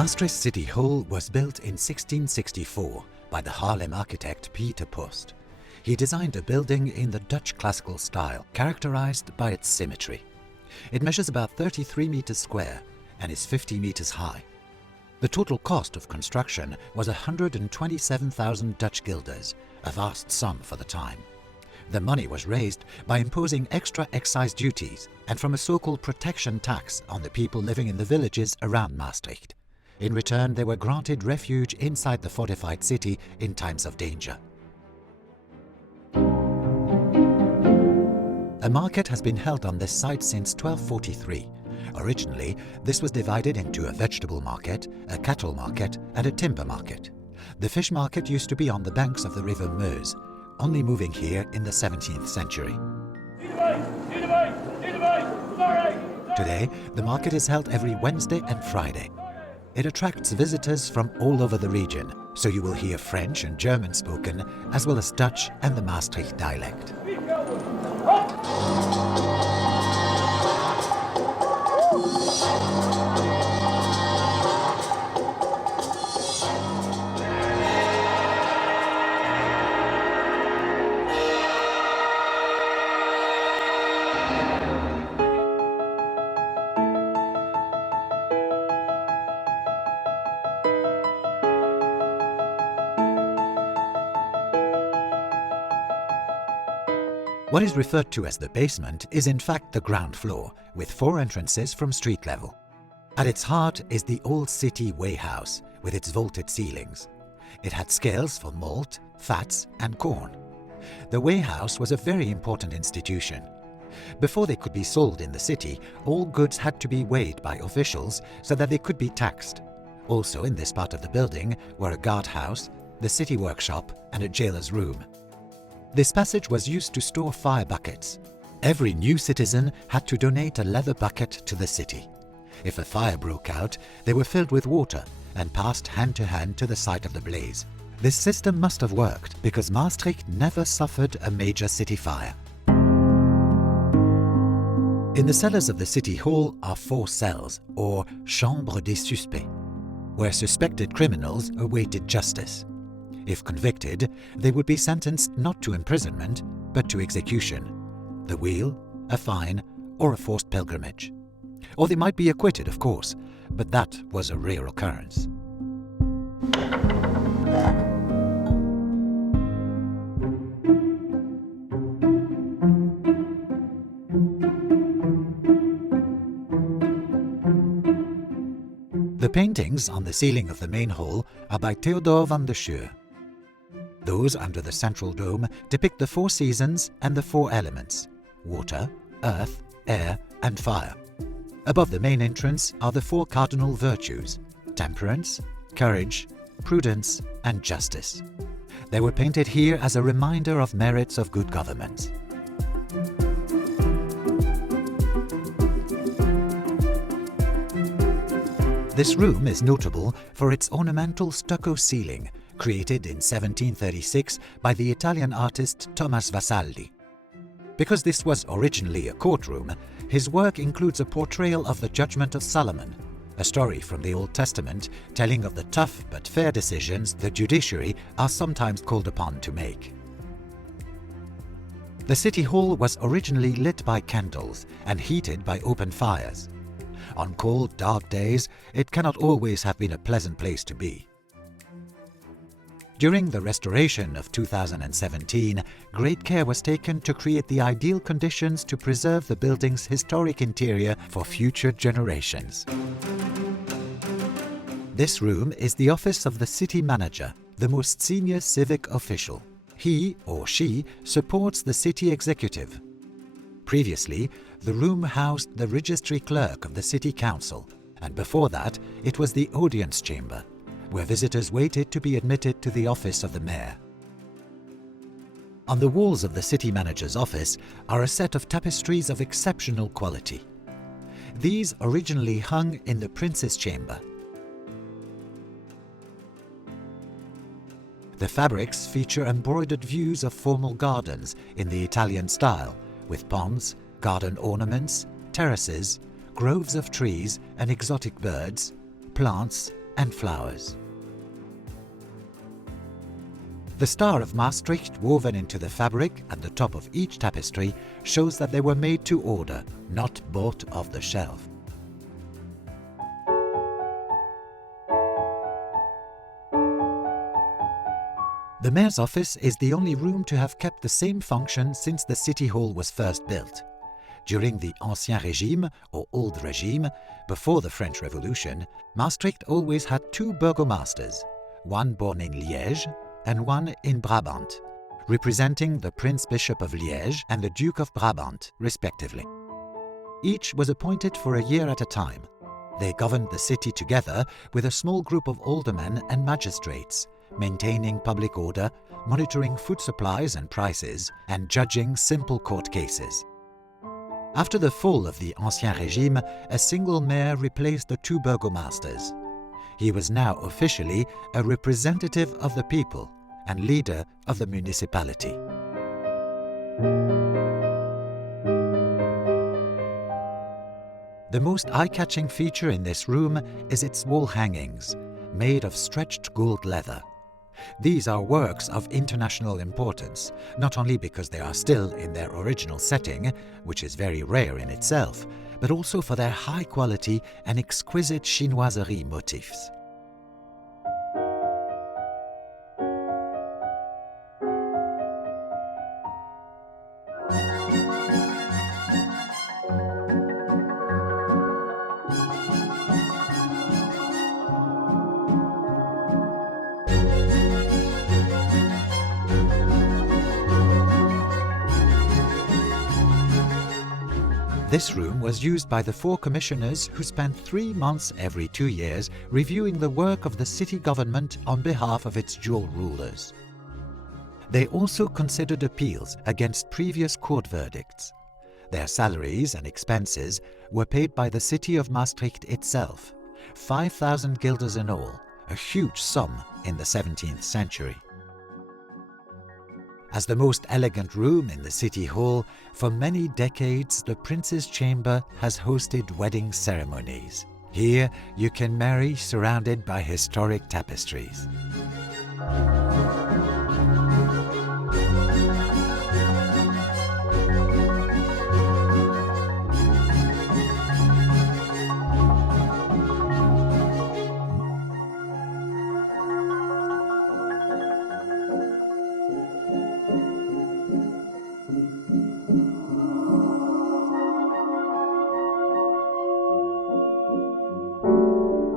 Maastricht City Hall was built in 1664 by the Haarlem architect Pieter Post. He designed a building in the Dutch classical style, characterized by its symmetry. It measures about 33 meters square and is 50 meters high. The total cost of construction was 127,000 Dutch guilders, a vast sum for the time. The money was raised by imposing extra excise duties and from a so-called protection tax on the people living in the villages around Maastricht. In return, they were granted refuge inside the fortified city in times of danger. A market has been held on this site since 1243. Originally, this was divided into a vegetable market, a cattle market, and a timber market. The fish market used to be on the banks of the river Meuse, only moving here in the 17th century. Today, the market is held every Wednesday and Friday. It attracts visitors from all over the region, so you will hear French and German spoken, as well as Dutch and the Maastricht dialect. What is referred to as the basement is in fact the ground floor, with 4 entrances from street level. At its heart is the old city weighhouse, with its vaulted ceilings. It had scales for malt, fats and corn. The weighhouse was a very important institution. Before they could be sold in the city, all goods had to be weighed by officials so that they could be taxed. Also in this part of the building were a guardhouse, the city workshop and a jailer's room. This passage was used to store fire buckets. Every new citizen had to donate a leather bucket to the city. If a fire broke out, they were filled with water and passed hand to hand to the site of the blaze. This system must have worked because Maastricht never suffered a major city fire. In the cellars of the city hall are 4 cells, or chambres des suspects, where suspected criminals awaited justice. If convicted, they would be sentenced not to imprisonment, but to execution, the wheel, a fine, or a forced pilgrimage. Or they might be acquitted, of course, but that was a rare occurrence. The paintings on the ceiling of the main hall are by Theodore van der Schuur. Those under the central dome depict the 4 seasons and the 4 elements: water, earth, air, and fire. Above the main entrance are the 4 cardinal virtues: temperance, courage, prudence, and justice. They were painted here as a reminder of merits of good government. This room is notable for its ornamental stucco ceiling, created in 1736 by the Italian artist Thomas Vassalli. Because this was originally a courtroom, his work includes a portrayal of the Judgment of Solomon, a story from the Old Testament telling of the tough but fair decisions the judiciary are sometimes called upon to make. The city hall was originally lit by candles and heated by open fires. On cold, dark days, it cannot always have been a pleasant place to be. During the restoration of 2017, great care was taken to create the ideal conditions to preserve the building's historic interior for future generations. This room is the office of the city manager, the most senior civic official. He or she supports the city executive. Previously, the room housed the registry clerk of the city council, and before that, it was the audience chamber, where visitors waited to be admitted to the office of the mayor. On the walls of the city manager's office are a set of tapestries of exceptional quality. These originally hung in the prince's chamber. The fabrics feature embroidered views of formal gardens in the Italian style, with ponds, garden ornaments, terraces, groves of trees and exotic birds, plants, and flowers. The star of Maastricht woven into the fabric at the top of each tapestry shows that they were made to order, not bought off the shelf. The mayor's office is the only room to have kept the same function since the city hall was first built. During the Ancien Régime, or Old Régime, before the French Revolution, Maastricht always had two burgomasters, one born in Liège and one in Brabant, representing the Prince Bishop of Liège and the Duke of Brabant, respectively. Each was appointed for a year at a time. They governed the city together with a small group of aldermen and magistrates, maintaining public order, monitoring food supplies and prices, and judging simple court cases. After the fall of the Ancien Régime, a single mayor replaced the two burgomasters. He was now officially a representative of the people and leader of the municipality. The most eye-catching feature in this room is its wall hangings, made of stretched gold leather. These are works of international importance, not only because they are still in their original setting, which is very rare in itself, but also for their high quality and exquisite chinoiserie motifs. This room was used by the 4 commissioners who spent 3 months every 2 years reviewing the work of the city government on behalf of its dual rulers. They also considered appeals against previous court verdicts. Their salaries and expenses were paid by the city of Maastricht itself, 5,000 guilders in all, a huge sum in the 17th century. As the most elegant room in the city hall, for many decades the prince's chamber has hosted wedding ceremonies. Here you can marry surrounded by historic tapestries.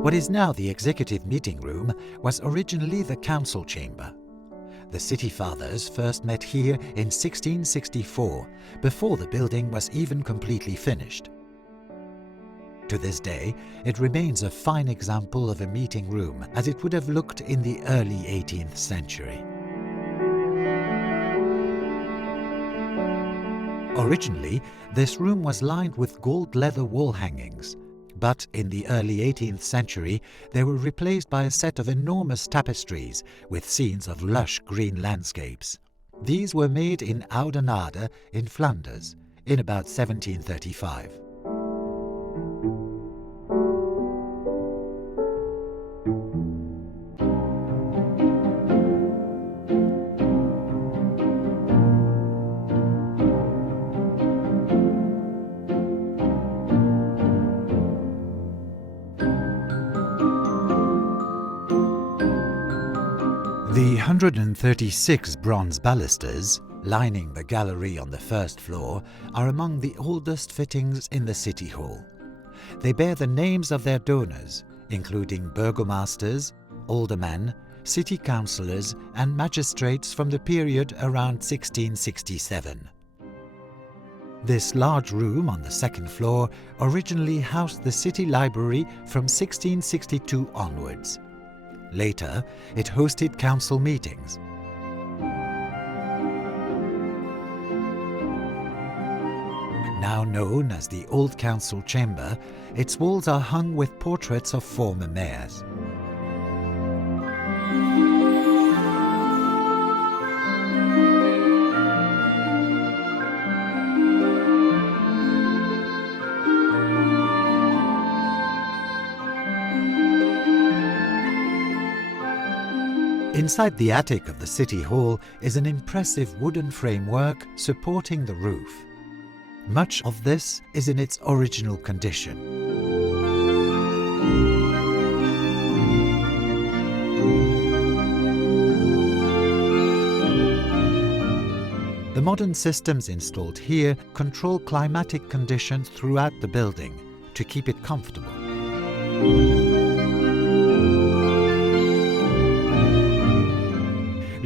What is now the executive meeting room was originally the council chamber. The city fathers first met here in 1664, before the building was even completely finished. To this day, it remains a fine example of a meeting room as it would have looked in the early 18th century. Originally, this room was lined with gold leather wall hangings, but in the early 18th century they were replaced by a set of enormous tapestries with scenes of lush green landscapes. These were made in Oudenarde in Flanders in about 1735. The 136 bronze balusters lining the gallery on the first floor are among the oldest fittings in the city hall. They bear the names of their donors, including burgomasters, aldermen, city councillors and magistrates from the period around 1667. This large room on the second floor originally housed the city library from 1662 onwards. Later, it hosted council meetings. Now known as the Old Council Chamber, its walls are hung with portraits of former mayors. Inside the attic of the City Hall is an impressive wooden framework supporting the roof. Much of this is in its original condition. The modern systems installed here control climatic conditions throughout the building to keep it comfortable.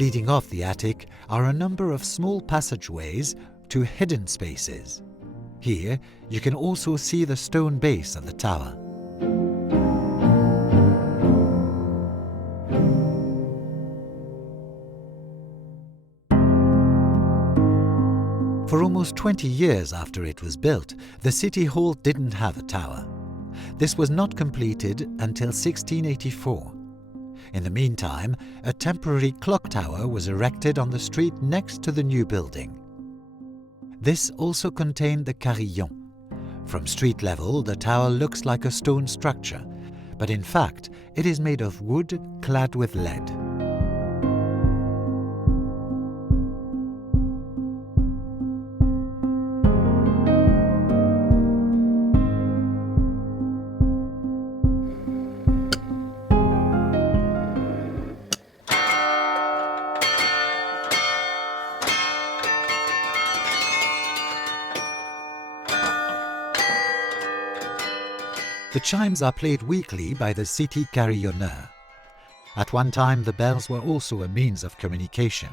Leading off the attic are a number of small passageways to hidden spaces. Here you can also see the stone base of the tower. For almost 20 years after it was built, the City Hall didn't have a tower. This was not completed until 1684. In the meantime, a temporary clock tower was erected on the street next to the new building. This also contained the Carillon. From street level, the tower looks like a stone structure, but in fact, it is made of wood clad with lead. The chimes are played weekly by the city Carillonneur. At one time, the bells were also a means of communication.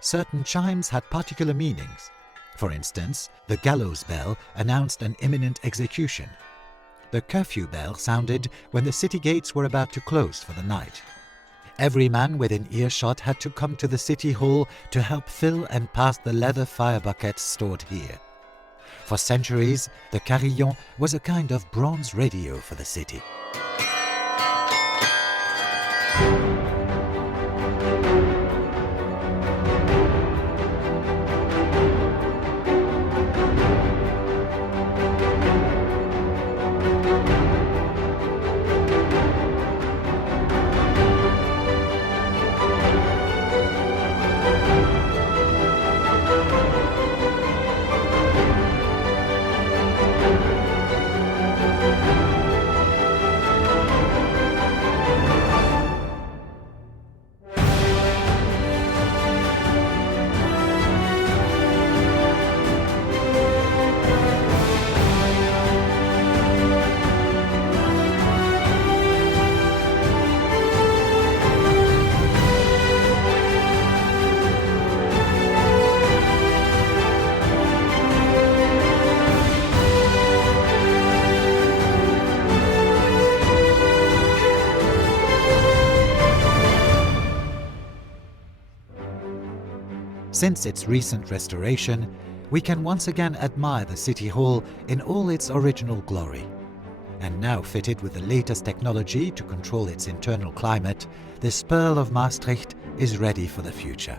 Certain chimes had particular meanings. For instance, the gallows bell announced an imminent execution. The curfew bell sounded when the city gates were about to close for the night. Every man within earshot had to come to the City Hall to help fill and pass the leather fire buckets stored here. For centuries, the Carillon was a kind of bronze radio for the city. Since its recent restoration, we can once again admire the City Hall in all its original glory. And now fitted with the latest technology to control its internal climate, this pearl of Maastricht is ready for the future.